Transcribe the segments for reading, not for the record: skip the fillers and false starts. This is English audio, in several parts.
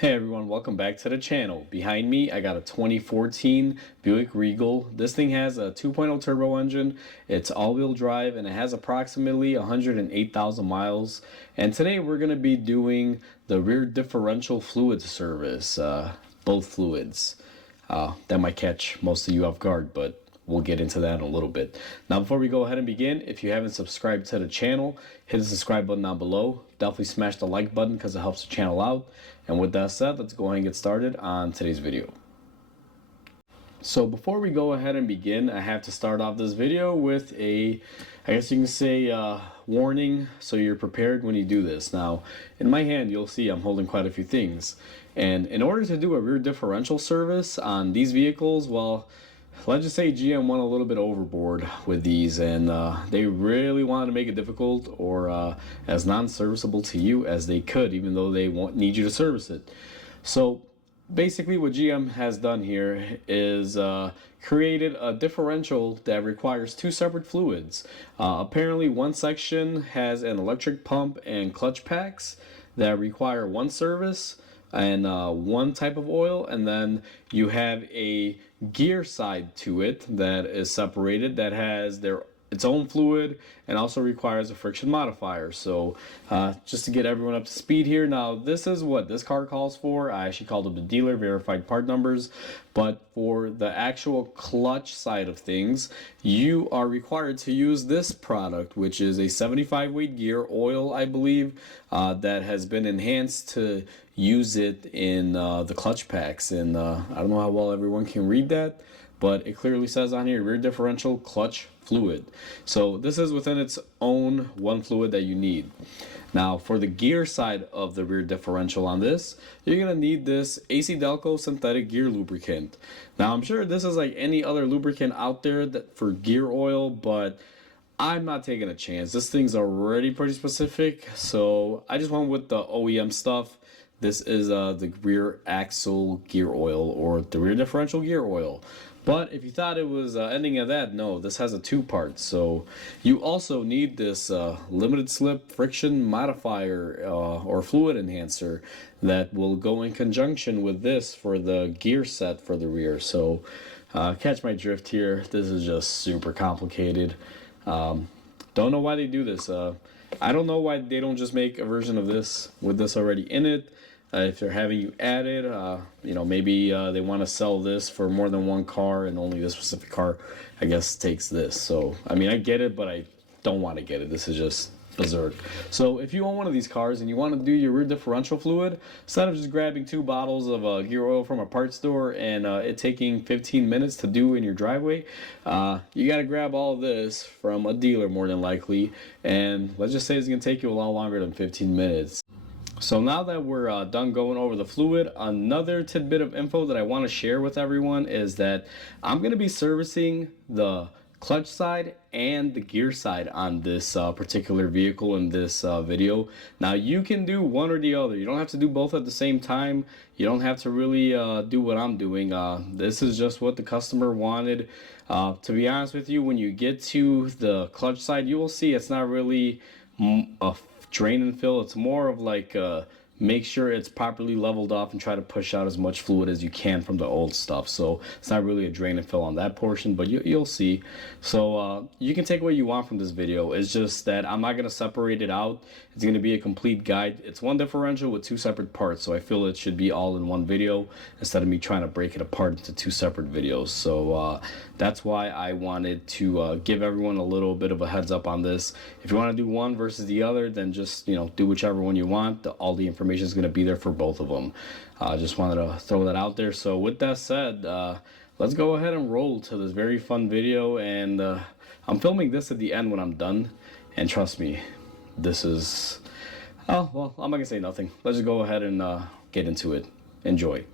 Hey everyone, welcome back to the channel. Behind me, I got a 2014 Buick Regal. This thing has a 2.0 turbo engine. It's all-wheel drive and it has approximately 108,000 miles. And today we're going to be doing the rear differential fluid service, both fluids. That might catch most of you off guard, but we'll get into that in a little bit. Now, before we go ahead and begin, if you haven't subscribed to the channel, hit the subscribe button down below. Definitely smash the like button because it helps the channel out. And with that said, let's go ahead and get started on today's video. So before we go ahead and begin, I have to start off this video with I guess you can say, warning, so you're prepared when you do this. Now, in my hand, you'll see I'm holding quite a few things. And in order to do a rear differential service on these vehicles, well, let's just say GM went a little bit overboard with these, and they really wanted to make it difficult or as non-serviceable to you as they could, even though they won't need you to service it. So basically what GM has done here is created a differential that requires two separate fluids. Apparently one section has an electric pump and clutch packs that require one service and one type of oil, and then you have a gear side to it that is separated that has its own fluid and also requires a friction modifier. So just to get everyone up to speed here, now this is what this car calls for. I actually called up the dealer, verified part numbers, but for the actual clutch side of things, you are required to use this product, which is a 75 weight gear oil, I believe, that has been enhanced to use it in the clutch packs. And I don't know how well everyone can read that, but it clearly says on here rear differential clutch fluid. So this is within its own one fluid that you need. Now for the gear side of the rear differential on this, you're gonna need this AC Delco synthetic gear lubricant. Now I'm sure this is like any other lubricant out there that for gear oil, but I'm not taking a chance. This thing's already pretty specific, so I just went with the OEM stuff. This is the rear axle gear oil, or the rear differential gear oil. But if you thought it was ending at that, no, this has a two-part. So you also need this limited slip friction modifier or fluid enhancer that will go in conjunction with this for the gear set for the rear. So catch my drift here. This is just super complicated. Don't know why they do this. I don't know why they don't just make a version of this with this already in it. If they're having you added, maybe they want to sell this for more than one car, and only this specific car, I guess, takes this. So, I mean, I get it, but I don't want to get it. This is just berserk. So, if you own one of these cars and you want to do your rear differential fluid, instead of just grabbing 2 bottles of gear oil from a parts store and it taking 15 minutes to do in your driveway, you got to grab all of this from a dealer more than likely, and let's just say it's going to take you a lot longer than 15 minutes. So now that we're done going over the fluid, another tidbit of info that I want to share with everyone is that I'm going to be servicing the clutch side and the gear side on this particular vehicle in this video. Now you can do one or the other. You don't have to do both at the same time. You don't have to really do what I'm doing. This is just what the customer wanted. To be honest with you, when you get to the clutch side, you will see it's not really a drain and fill. It's more of like make sure it's properly leveled off and try to push out as much fluid as you can from the old stuff. So it's not really a drain and fill on that portion, but you'll see. So you can take what you want from this video. It's just that I'm not going to separate it out. It's going to be a complete guide. It's one differential with 2 separate parts, so I feel it should be all in one video instead of me trying to break it apart into 2 separate videos. So that's why I wanted to give everyone a little bit of a heads up on this. If you want to do one versus the other, then just do whichever one you want. All the information is going to be there for both of them. I just wanted to throw that out there. So with that said, let's go ahead and roll to this very fun video, and I'm filming this at the end when I'm done, and trust me, this is, oh well, I'm not gonna say nothing. Let's just go ahead and get into it. Enjoy.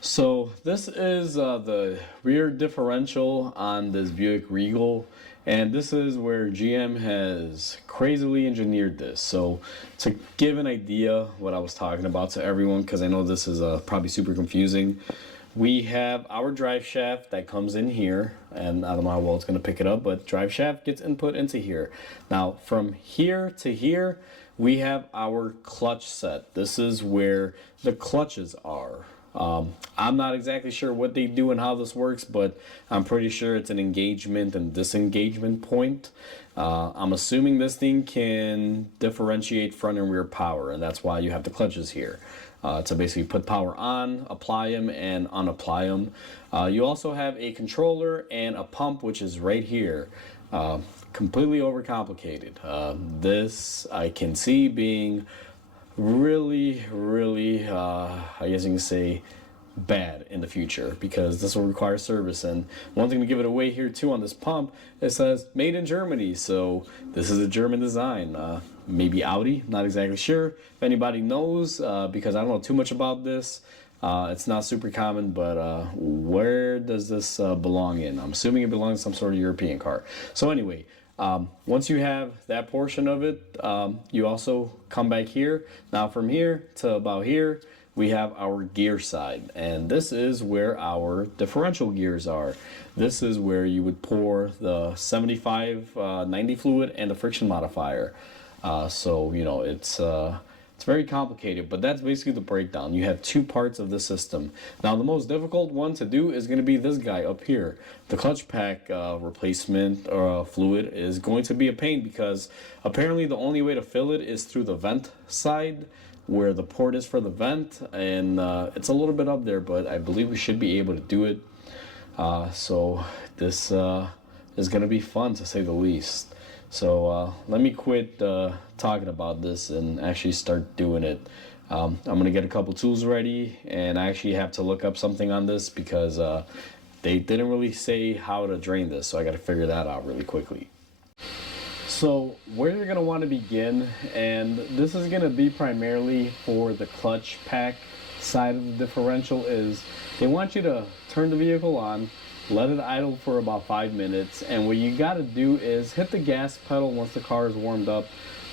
So this is the rear differential on this Buick Regal, and this is where GM has crazily engineered this. So to give an idea what I was talking about to everyone, because I know this is probably super confusing, we have our drive shaft that comes in here, and I don't know how well it's going to pick it up, but drive shaft gets input into here. Now from here to here, we have our clutch set. This is where the clutches are. I'm not exactly sure what they do and how this works, but I'm pretty sure it's an engagement and disengagement point. I'm assuming this thing can differentiate front and rear power, and that's why you have the clutches here. To basically put power on, apply them, and unapply them. You also have a controller and a pump, which is right here. Completely overcomplicated. This I can see being really, I guess you can say, bad in the future, because this will require service. And one thing to give it away here too on this pump, it says made in Germany, so this is a German design. Maybe Audi, not exactly sure. If anybody knows, because I don't know too much about this, it's not super common, but where does this belong in? I'm assuming it belongs to some sort of European car. So anyway, once you have that portion of it, you also come back here. Now from here to about here, we have our gear side, and this is where our differential gears are. This is where you would pour the 75-90 fluid and the friction modifier. So you know, it's very complicated, but that's basically the breakdown. You have two parts of the system. Now the most difficult one to do is going to be this guy up here. The clutch pack replacement fluid is going to be a pain, because apparently the only way to fill it is through the vent side, where the port is for the vent, and it's a little bit up there, but I believe we should be able to do it. So this is going to be fun, to say the least. So let me quit talking about this and actually start doing it. I'm going to get a couple tools ready, and I actually have to look up something on this, because they didn't really say how to drain this, so I got to figure that out really quickly. So where you're going to want to begin, and this is going to be primarily for the clutch pack side of the differential, is they want you to turn the vehicle on, let it idle for about 5 minutes, and what you got to do is hit the gas pedal once the car is warmed up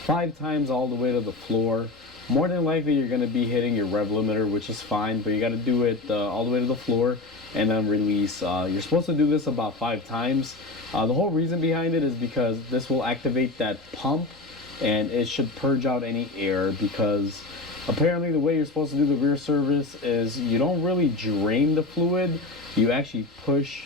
5 times all the way to the floor. More than likely you're going to be hitting your rev limiter, which is fine, but you got to do it all the way to the floor and then release. You're supposed to do this about 5 times. The whole reason behind it is because this will activate that pump, and it should purge out any air, because apparently the way you're supposed to do the rear service is you don't really drain the fluid, you actually push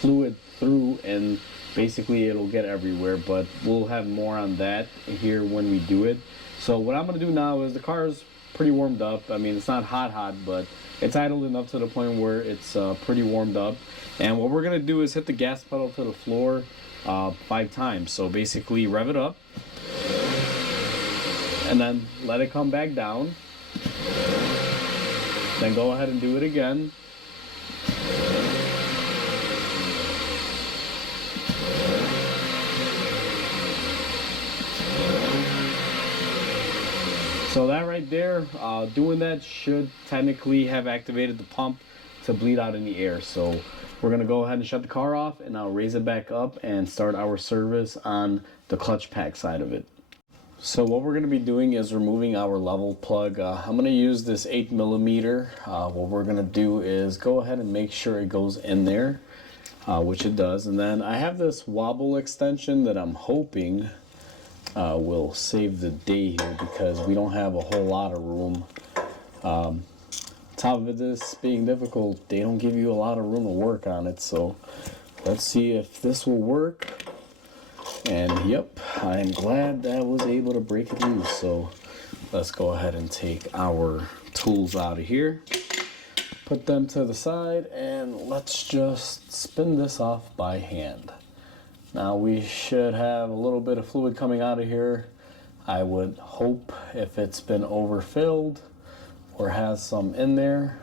fluid through, and basically it'll get everywhere. But we'll have more on that here when we do it. So what I'm going to do now is, the car is pretty warmed up. I mean, it's not hot, but it's idled enough to the point where it's pretty warmed up. And what we're going to do is hit the gas pedal to the floor 5 times. So basically rev it up, and then let it come back down. Then go ahead and do it again. So that right there, doing that should technically have activated the pump to bleed out any air. So we're going to go ahead and shut the car off, and I'll raise it back up and start our service on the clutch pack side of it. So what we're going to be doing is removing our level plug. I'm going to use this 8mm. What we're going to do is go ahead and make sure it goes in there, which it does. And then I have this wobble extension that I'm hoping will save the day here, because we don't have a whole lot of room. Top of this being difficult, they don't give you a lot of room to work on it. So let's see if this will work. And yep, I'm glad that I was able to break it loose. So let's go ahead and take our tools out of here, put them to the side, and let's just spin this off by hand. Now we should have a little bit of fluid coming out of here. I would hope, if it's been overfilled or has some in there,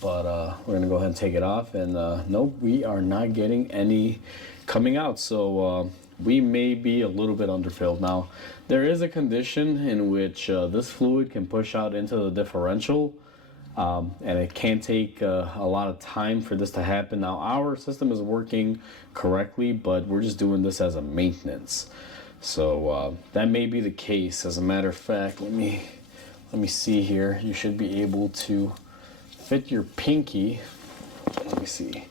but we're gonna go ahead and take it off, and nope, we are not getting any coming out. So we may be a little bit underfilled. Now there is a condition in which this fluid can push out into the differential, and it can take a lot of time for this to happen. Now our system is working correctly, but we're just doing this as a maintenance. So that may be the case. As a matter of fact, let me see here. You should be able to fit your pinky. Let me see.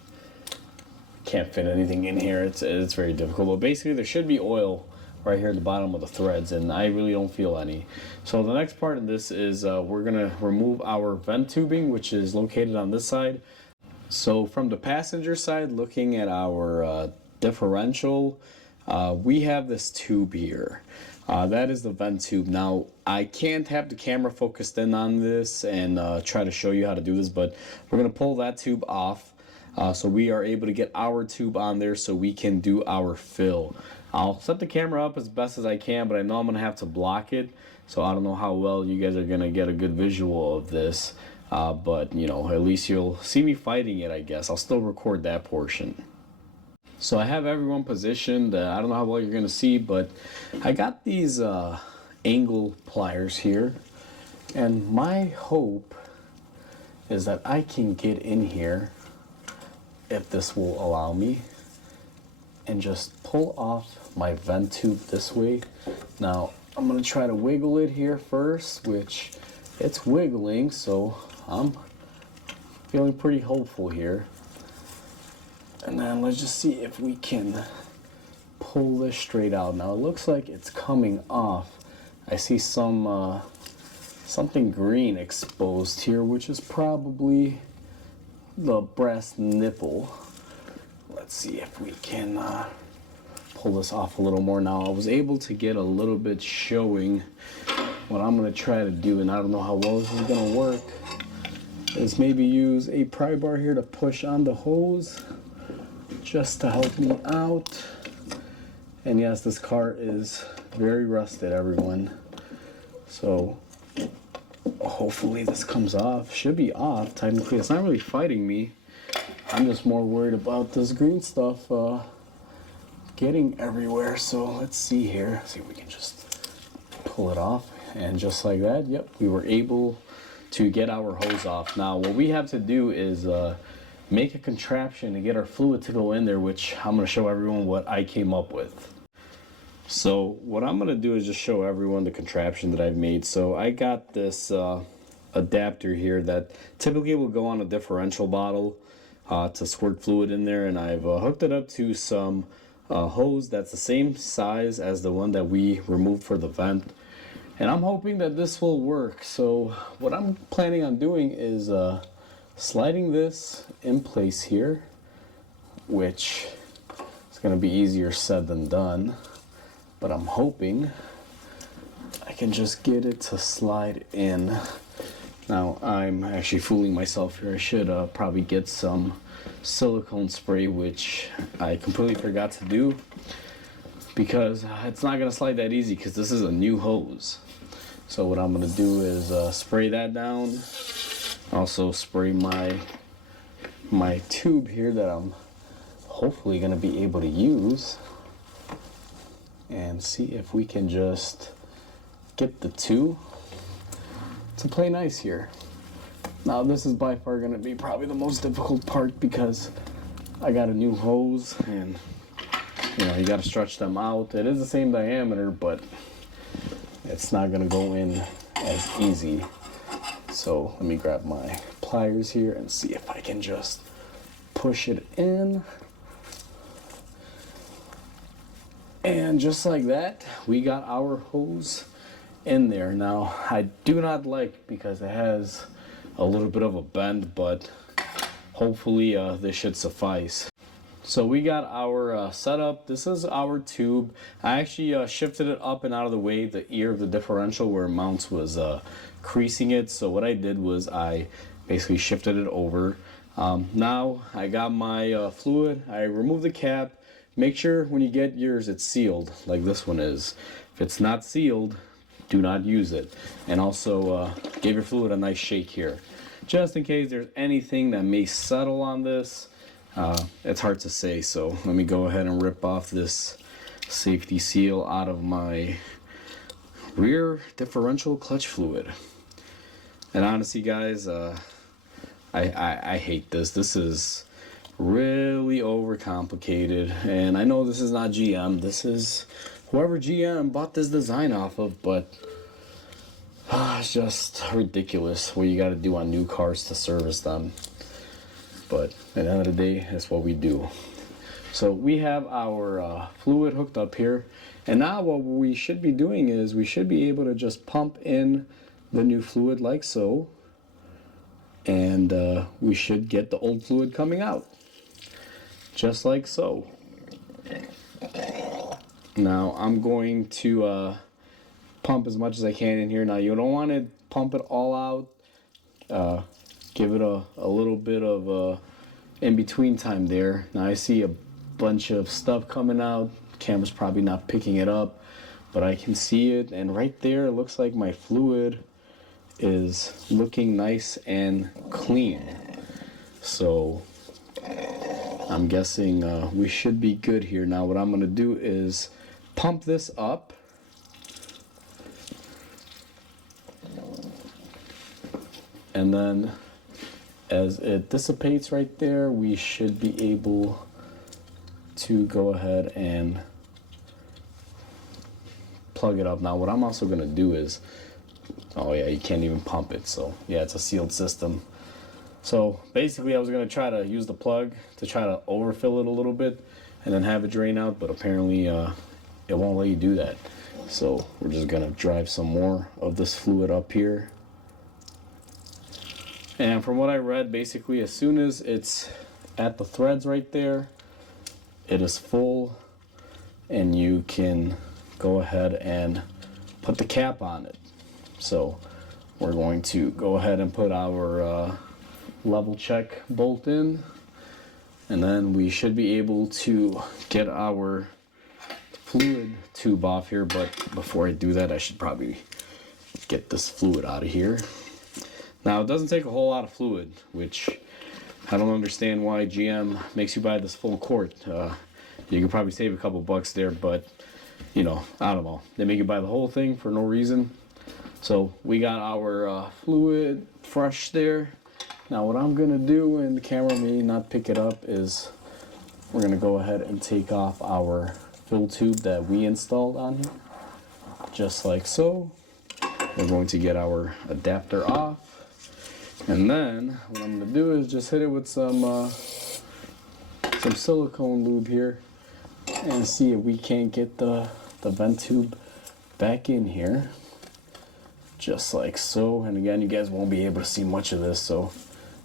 Can't fit anything in here. It's very difficult. But basically there should be oil right here at the bottom of the threads, and I really don't feel any. So the next part of this is we're gonna remove our vent tubing, which is located on this side. So from the passenger side, looking at our differential, we have this tube here. That is the vent tube. Now, I can't have the camera focused in on this and try to show you how to do this, but we're going to pull that tube off so we are able to get our tube on there so we can do our fill. I'll set the camera up as best as I can, but I know I'm going to have to block it, so I don't know how well you guys are going to get a good visual of this. But, you know, at least you'll see me fighting it, I guess. I'll still record that portion. So I have everyone positioned. I don't know how well you're going to see, but I got these angle pliers here. And my hope is that I can get in here, if this will allow me, and just pull off my vent tube this way. Now, I'm going to try to wiggle it here first, which it's wiggling, so I'm feeling pretty hopeful here. And then let's just see if we can pull this straight out. Now it looks like it's coming off. I see some something green exposed here, which is probably the brass nipple. Let's see if we can pull this off a little more. Now I was able to get a little bit showing. What I'm going to try to do, and I don't know how well this is going to work, is maybe use a pry bar here to push on the hose just to help me out. And yes, this car is very rusted, everyone. So hopefully this comes off. Should be off technically. It's not really fighting me. I'm just more worried about this green stuff getting everywhere. So let's see here. See if we can just pull it off. And just like that, yep, we were able to get our hose off. Now what we have to do is make a contraption to get our fluid to go in there, which I'm going to show everyone what I came up with. So what I'm going to do is just show everyone the contraption that I've made. So I got this adapter here that typically will go on a differential bottle to squirt fluid in there, and I've hooked it up to some hose that's the same size as the one that we removed for the vent. And I'm hoping that this will work. So what I'm planning on doing is sliding this in place here, which is going to be easier said than done. But I'm hoping I can just get it to slide in. Now I'm actually fooling myself here. I should probably get some silicone spray, which I completely forgot to do, because it's not going to slide that easy because this is a new hose. So what I'm going to do is spray that down. Also spray my tube here that I'm hopefully going to be able to use. And see if we can just get the two to play nice here. Now this is by far going to be probably the most difficult part because I got a new hose and you know, you got to stretch them out. It is the same diameter, but it's not going to go in as easy. So let me grab my pliers here and see if I can just push it in. And just like that, we got our hose in there. Now, I do not like, because it has a little bit of a bend, but hopefully this should suffice. So we got our setup. This is our tube. I actually shifted it up and out of the way, the ear of the differential where it mounts was creasing it. So what I did was I basically shifted it over. Now I got my fluid. I removed the cap. Make sure when you get yours it's sealed like this one is. If it's not sealed, do not use it. And also give your fluid a nice shake here, just in case there's anything that may settle on this. It's hard to say, so let me go ahead and rip off this safety seal out of my rear differential clutch fluid. And honestly guys, I hate this. This is really overcomplicated, and I know this is not GM. This is whoever GM bought this design off of, but it's just ridiculous what you got to do on new cars to service them. But at the end of the day, that's what we do. So we have our fluid hooked up here, And now what we should be doing is we should be able to just pump in the new fluid like so, and we should get the old fluid coming out just like so. Now I'm going to pump as much as I can in here. Now you don't want to pump it all out. Give it a little bit of in-between time there. Now I see a bunch of stuff coming out. Camera's probably not picking it up, but I can see it, and right there it looks like my fluid is looking nice and clean. So I'm guessing we should be good here. Now what I'm going to do is pump this up. And then as it dissipates right there, we should be able to go ahead and plug it up. Now what I'm also going to do is, oh yeah, you can't even pump it. So yeah, it's a sealed system. So basically I was going to try to use the plug to try to overfill it a little bit and then have it drain out, but apparently it won't let you do that. So we're just going to drive some more of this fluid up here. And from what I read, basically as soon as it's at the threads right there, it is full, and you can go ahead and put the cap on it. So we're going to go ahead and put our level check bolt in, and then we should be able to get our fluid tube off here. But before I do that, I should probably get this fluid out of here. Now it doesn't take a whole lot of fluid, which I don't understand why GM makes you buy this full quart. You could probably save a couple bucks there, but you know, I don't know. They make you buy the whole thing for no reason. So we got our fluid fresh there. Now what I'm gonna do, and the camera may not pick it up, is we're gonna go ahead and take off our fill tube that we installed on here, just like so. We're going to get our adapter off. And then what I'm going to do is just hit it with some silicone lube here and see if we can't get the vent tube back in here, just like so. And again, you guys won't be able to see much of this, so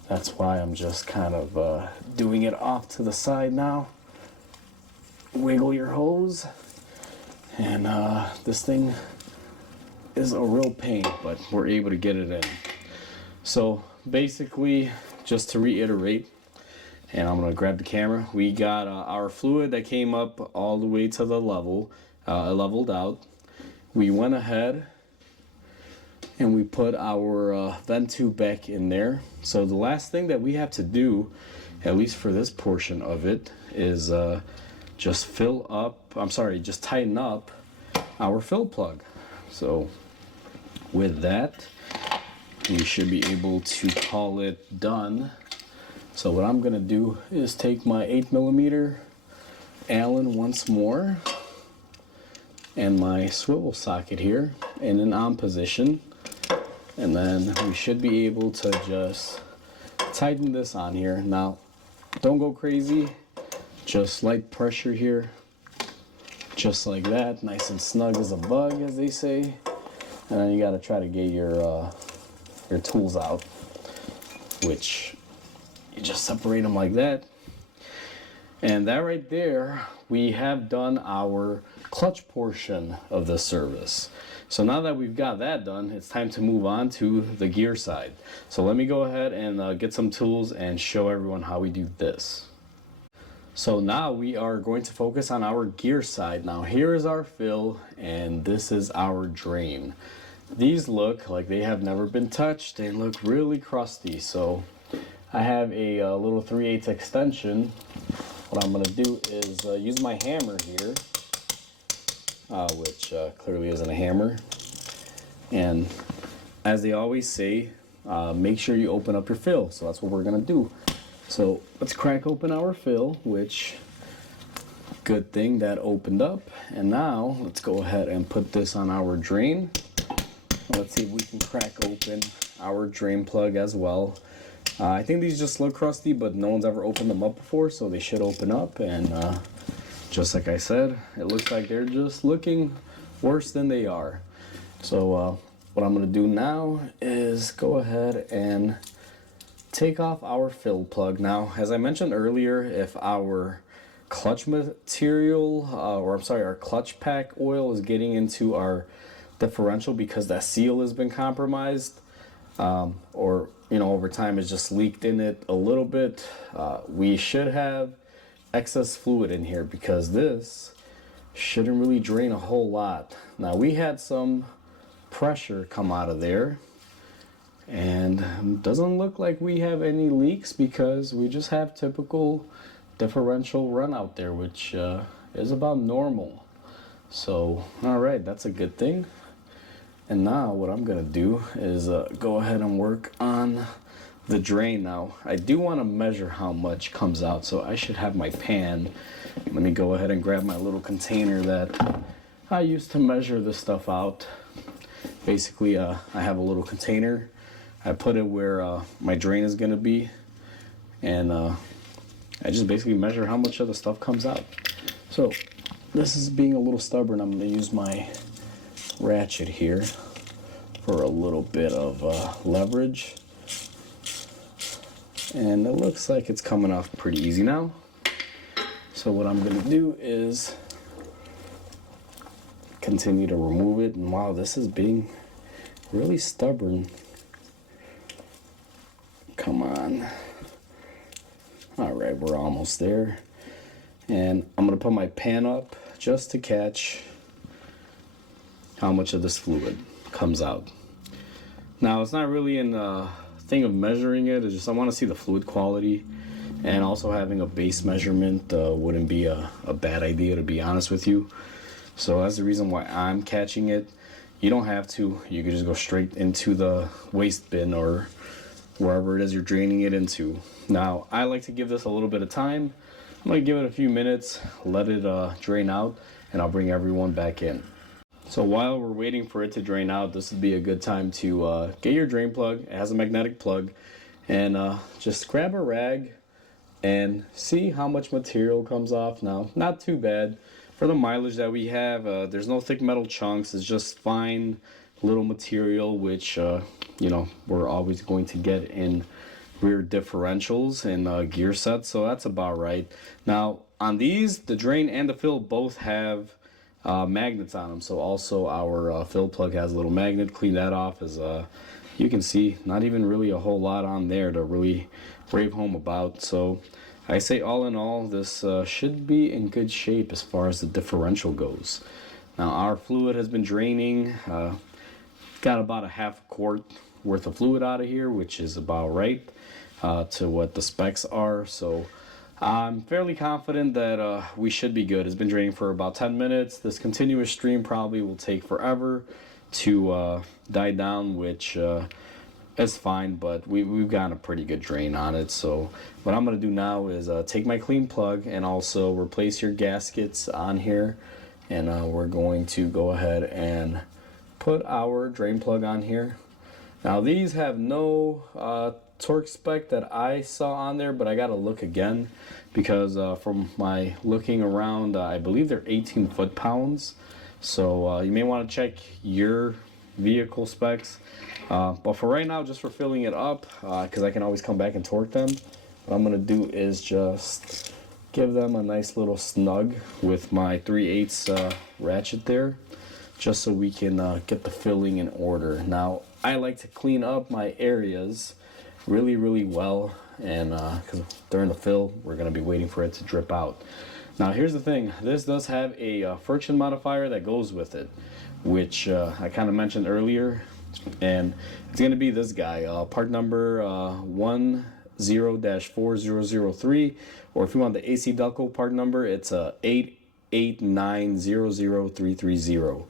that's why I'm just kind of doing it off to the side now. Wiggle your hose, and this thing is a real pain, but we're able to get it in. So basically, just to reiterate, and I'm gonna grab the camera, we got our fluid that came up all the way to the level, leveled out. We went ahead and we put our vent tube back in there. So the last thing that we have to do, at least for this portion of it, is just just tighten up our fill plug. So with that, we should be able to call it done. So what I'm gonna do is take my 8mm Allen once more and my swivel socket here in an on position, and then we should be able to just tighten this on here. Now don't go crazy, just light pressure here, just like that, nice and snug as a bug, as they say. And then you got to try to get your tools out, which you just separate them like that. And that right there, we have done our clutch portion of the service. So now that we've got that done, it's time to move on to the gear side. So let me go ahead and get some tools and show everyone how we do this. So now we are going to focus on our gear side. Now here is our fill, and this is our drain. These look like they have never been touched. They look really crusty. So I have a little 3/8 extension. What I'm going to do is use my hammer here, which clearly isn't a hammer. And as they always say, make sure you open up your fill. So that's what we're going to do. So let's crack open our fill, which, good thing that opened up. And now let's go ahead and put this on our drain. Let's see if we can crack open our drain plug as well. I think these just look crusty, but no one's ever opened them up before, so they should open up. And just like I said, it looks like they're just looking worse than they are. So what I'm going to do now is go ahead and take off our fill plug. Now, as I mentioned earlier, if our clutch material, our clutch pack oil is getting into our differential because that seal has been compromised, or over time it's just leaked in it a little bit, we should have excess fluid in here because this shouldn't really drain a whole lot. Now, we had some pressure come out of there, and doesn't look like we have any leaks because we just have typical differential run out there, which is about normal. So all right, that's a good thing. And now what I'm gonna do is go ahead and work on the drain. Now, I do want to measure how much comes out, so I should have my pan. Let me go ahead and grab my little container that I use to measure this stuff out. Basically, I have a little container. I put it where my drain is going to be, and I just basically measure how much of the stuff comes out. So this is being a little stubborn. I'm going to use my ratchet here for a little bit of leverage. And it looks like it's coming off pretty easy now. So what I'm going to do is continue to remove it. And wow, this is being really stubborn. Come on. All right, we're almost there. And I'm going to put my pan up just to catch how much of this fluid comes out. Now, it's not really in the thing of measuring it. It's just I want to see the fluid quality, and also having a base measurement wouldn't be a bad idea, to be honest with you. So that's the reason why I'm catching it. You don't have to. You could just go straight into the waste bin or wherever it is you're draining it into. Now, I like to give this a little bit of time. I'm going to give it a few minutes, let it drain out, and I'll bring everyone back in. So while we're waiting for it to drain out, this would be a good time to get your drain plug. It has a magnetic plug, and just grab a rag and see how much material comes off. Now, not too bad. For the mileage that we have, there's no thick metal chunks. It's just fine little material, which we're always going to get in rear differentials and gear sets, so that's about right. Now, on these, the drain and the fill both have magnets on them, so also our fill plug has a little magnet. Clean that off, as you can see, not even really a whole lot on there to really rave home about. So I say all in all, this should be in good shape as far as the differential goes. Now, our fluid has been draining. Got about a half quart worth of fluid out of here, which is about right to what the specs are. So I'm fairly confident that we should be good. It's been draining for about 10 minutes. This continuous stream probably will take forever to die down, which is fine, but we've gotten a pretty good drain on it. So what I'm going to do now is take my clean plug and also replace your gaskets on here. And we're going to go ahead and put our drain plug on here. Now, these have no torque spec that I saw on there, but I gotta look again because from my looking around, I believe they're 18 foot-pounds. So you may want to check your vehicle specs. But for right now, just for filling it up, because I can always come back and torque them, what I'm gonna do is just give them a nice little snug with my 3/8 ratchet there, just so we can get the filling in order. Now, I like to clean up my areas really well, and because during the fill we're going to be waiting for it to drip out. Now, here's the thing, this does have a friction modifier that goes with it, which I kind of mentioned earlier, and it's going to be this guy, part number 10-4003, or if you want the AC Delco part number, it's 889000330.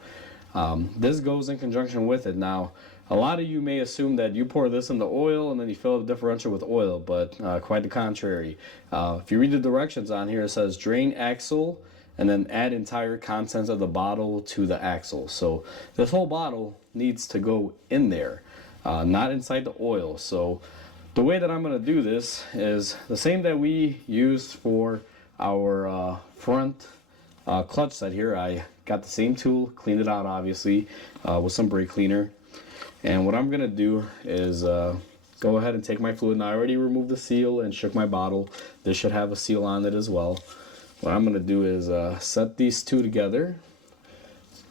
This goes in conjunction with it. Now, a lot of you may assume that you pour this in the oil and then you fill the differential with oil, but quite the contrary. If you read the directions on here, it says drain axle and then add entire contents of the bottle to the axle. So this whole bottle needs to go in there, not inside the oil. So the way that I'm going to do this is the same that we used for our front clutch set here. I got the same tool, cleaned it out obviously with some brake cleaner. And what I'm gonna do is go ahead and take my fluid. Now I already removed the seal and shook my bottle. This should have a seal on it as well. What I'm gonna do is set these two together,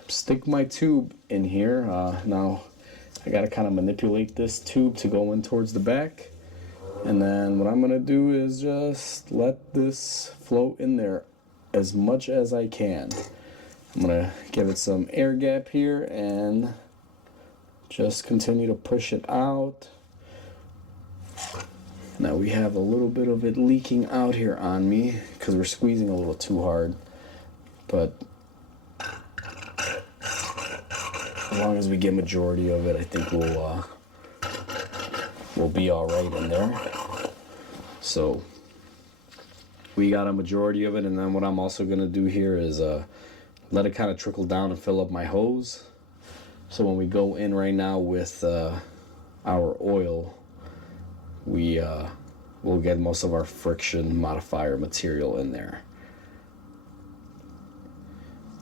stick my tube in here. Now I gotta kind of manipulate this tube to go in towards the back. And then what I'm gonna do is just let this float in there as much as I can. I'm gonna give it some air gap here and just continue to push it out. Now we have a little bit of it leaking out here on me because we're squeezing a little too hard. But as long as we get majority of it, I think we'll be all right in there. So we got a majority of it, and then what I'm also gonna do here is let it kind of trickle down and fill up my hose. So when we go in right now with our oil, we'll get most of our friction modifier material in there.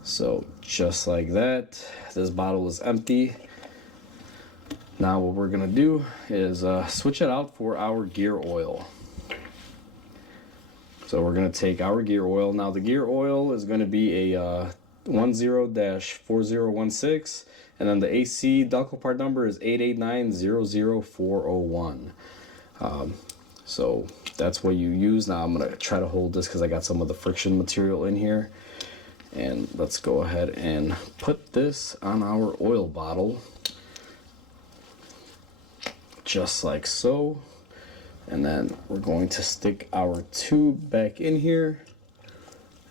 So just like that, this bottle is empty. Now what we're gonna do is switch it out for our gear oil. So we're gonna take our gear oil. Now the gear oil is gonna be a 10-4016, and then the AC Delco part number is 889-00401. So that's what you use. Now I'm gonna try to hold this because I got some of the friction material in here. And let's go ahead and put this on our oil bottle, just like so. And then we're going to stick our tube back in here.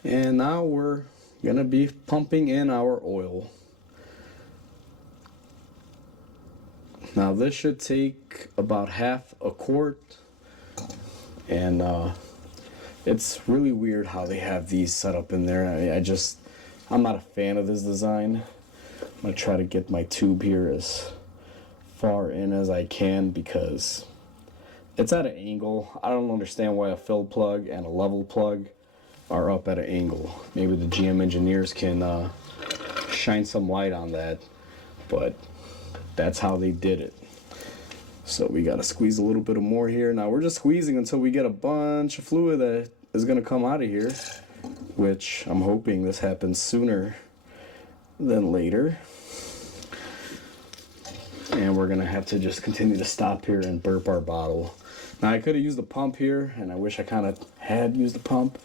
And now we're gonna be pumping in our oil. Now this should take about half a quart. And it's really weird how they have these set up in there. I'm not a fan of this design. I'm gonna try to get my tube here as far in as I can because it's at an angle. I don't understand why a fill plug and a level plug are up at an angle. Maybe the GM engineers can shine some light on that, but that's how they did it. So we gotta squeeze a little bit more here. Now we're just squeezing until we get a bunch of fluid that is gonna come out of here, which I'm hoping this happens sooner than later. And we're gonna have to just continue to stop here and burp our bottle. Now I could have used the pump here, and I wish I kind of had used the pump,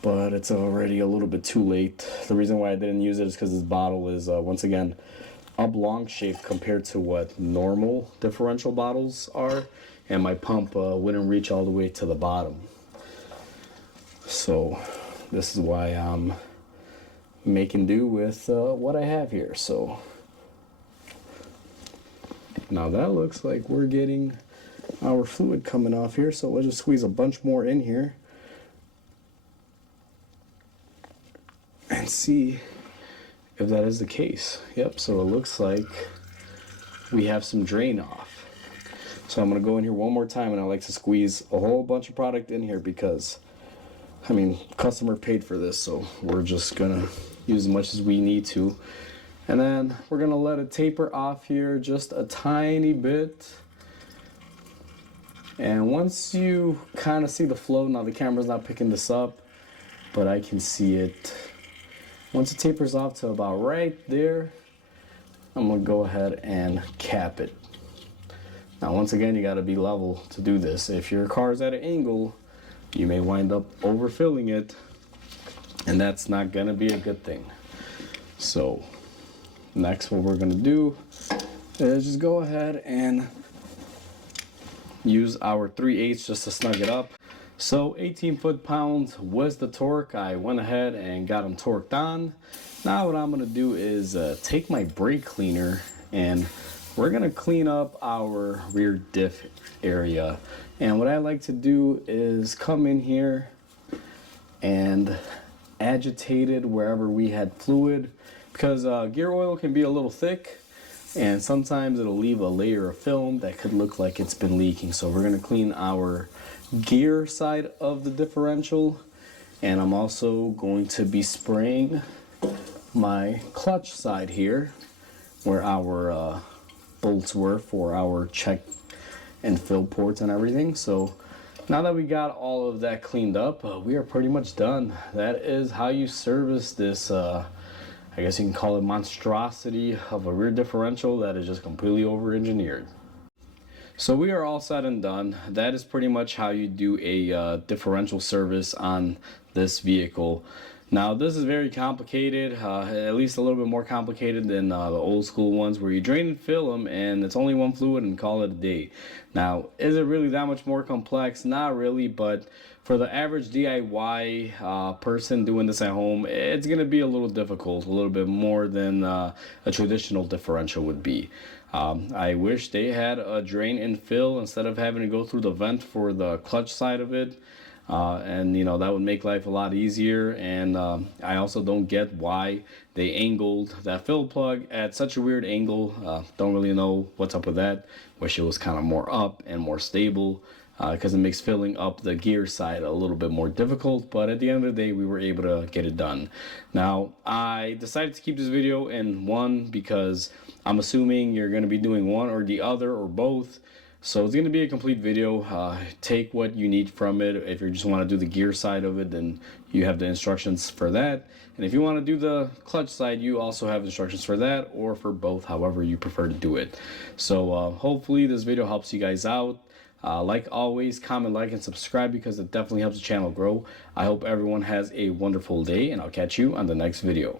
but it's already a little bit too late. The reason why I didn't use it is because this bottle is once again oblong shaped compared to what normal differential bottles are, and my pump wouldn't reach all the way to the bottom. So this is why I'm making do with what I have here. So now that looks like we're getting our fluid coming off here, so let's just squeeze a bunch more in here and see if that is the case. Yep, so it looks like we have some drain off. So I'm gonna go in here one more time, and I like to squeeze a whole bunch of product in here because, I mean, customer paid for this, so we're just gonna use as much as we need to. And then we're gonna let it taper off here just a tiny bit. And once you kind of see the flow, now the camera's not picking this up, but I can see it. Once it tapers off to about right there, I'm gonna go ahead and cap it. Now once again, you gotta be level to do this. If your car's at an angle, you may wind up overfilling it, and that's not gonna be a good thing. So next, what we're gonna do is just go ahead and use our 3/8 just to snug it up. So 18 foot-pounds was the torque. I went ahead and got them torqued on. Now what I'm gonna do is take my brake cleaner, and we're gonna clean up our rear diff area. And what I like to do is come in here and agitate it wherever we had fluid, because gear oil can be a little thick, and sometimes it'll leave a layer of film that could look like it's been leaking. So we're gonna clean our gear side of the differential, And I'm also going to be spraying my clutch side here where our bolts were for our check and fill ports and everything. So now that we got all of that cleaned up, we are pretty much done. That is how you service this, I guess you can call it monstrosity of a rear differential that is just completely over-engineered. So we are all said and done. That is pretty much how you do a differential service on this vehicle. Now this is very complicated, at least a little bit more complicated than the old school ones where you drain and fill them and it's only one fluid and call it a day. Now is it really that much more complex? Not really, but for the average DIY person doing this at home, it's going to be a little difficult, a little bit more than a traditional differential would be. I wish they had a drain and fill instead of having to go through the vent for the clutch side of it. And you know, that would make life a lot easier. And I also don't get why they angled that fill plug at such a weird angle. Don't really know what's up with that. Wish it was kind of more up and more stable, because it makes filling up the gear side a little bit more difficult. But at the end of the day, we were able to get it done. Now I decided to keep this video in one because I'm assuming you're going to be doing one or the other or both. So it's going to be a complete video. Take what you need from it. If you just want to do the gear side of it, then you have the instructions for that. And if you want to do the clutch side, you also have instructions for that, or for both, however you prefer to do it. So hopefully this video helps you guys out. Like always, comment, like, and subscribe because it definitely helps the channel grow. I hope everyone has a wonderful day, and I'll catch you on the next video.